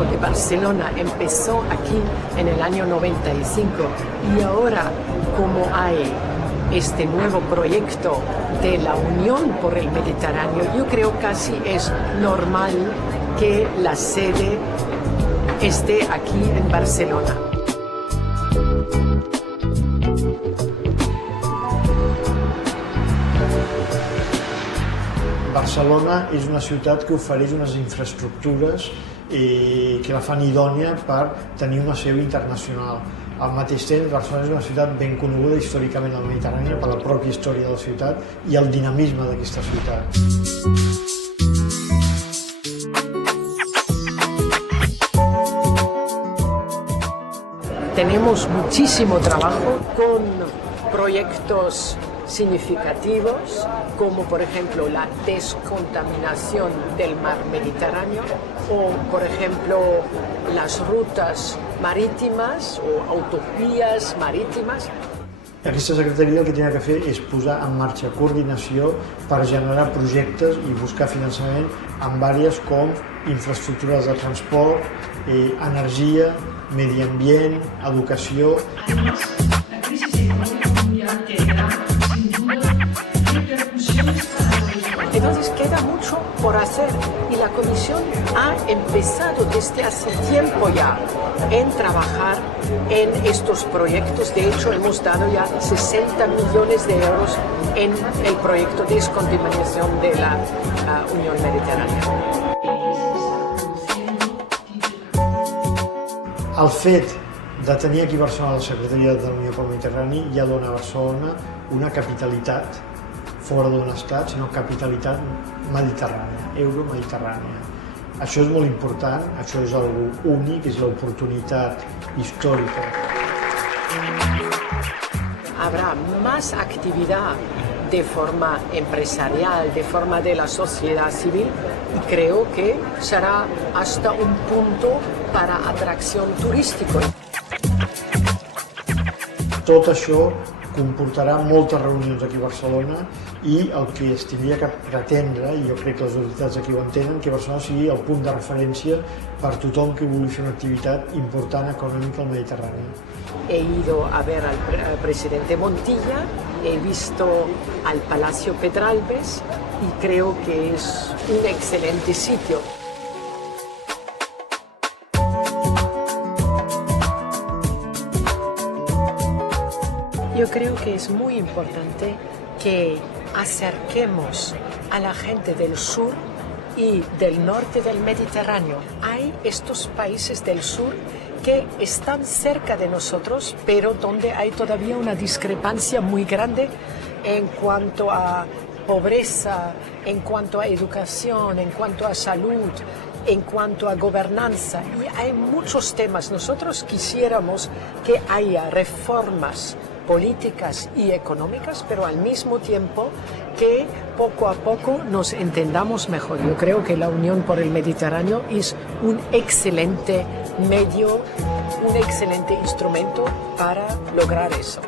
proceso de Barcelona empezó aquí en el año 95 y ahora como hay este nuevo proyecto de la Unión por el Mediterráneo, yo creo casi es normal que la sede esté aquí en Barcelona. Barcelona és una ciutat que ofereix unes infraestructures que la fan idònia per tenir una seu internacional. Al mateix temps, Barcelona és una ciutat ben coneguda històricament al Mediterrani per la pròpia història de la ciutat i el dinamisme d'aquesta ciutat. Tenemos muchísimo trabajo con proyectos significativos, como por ejemplo la descontaminación del mar Mediterráneo o por ejemplo las rutas marítimas o autovías marítimas. Aquesta secretaria el que ha de fer és posar en marxa coordinació per generar projectes i buscar finançament en àrees com infraestructures de transport, energia, medi ambient, educació. La crisis económica mundial tendrá sin duda repercusiones para la región. Entonces queda mucho por hacer y la Comisión ha empezado desde hace tiempo ya en trabajar en estos proyectos. De hecho, hemos dado ya 60 millones de euros en el proyecto de descontaminación de la Unión Mediterránea. El fet de tenir aquí a Barcelona la Secretaria de la Unió pel Mediterrani ja dona a Barcelona una capitalitat fora d'un estat, sinó capitalitat mediterrània, euromediterrània. Això és molt important, això és algo únic, és l'oportunitat històrica. Habrá más actividad de forma empresarial, de forma de la sociedad civil, y creo que será hasta un punto para atracción turística. Tot això comportarà moltes reunions aquí a Barcelona i el que es tindria que pretendre, i jo crec que les autoritats aquí ho entenen, que Barcelona sigui el punt de referència per tothom que vulgui fer una activitat important econòmica al Mediterrani. He ido a ver al presidente Montilla, he visto al Palacio Pedralbes y creo que es un excelente sitio. Yo creo que es muy importante que acerquemos a la gente del sur y del norte del Mediterráneo. Hay estos países del sur que están cerca de nosotros, pero donde hay todavía una discrepancia muy grande en cuanto a pobreza, en cuanto a educación, en cuanto a salud, en cuanto a gobernanza. Y hay muchos temas. Nosotros quisiéramos que haya reformas políticas y económicas, pero al mismo tiempo que poco a poco nos entendamos mejor. Yo creo que la Unión por el Mediterráneo es un excelente medio, un excelente instrumento para lograr eso.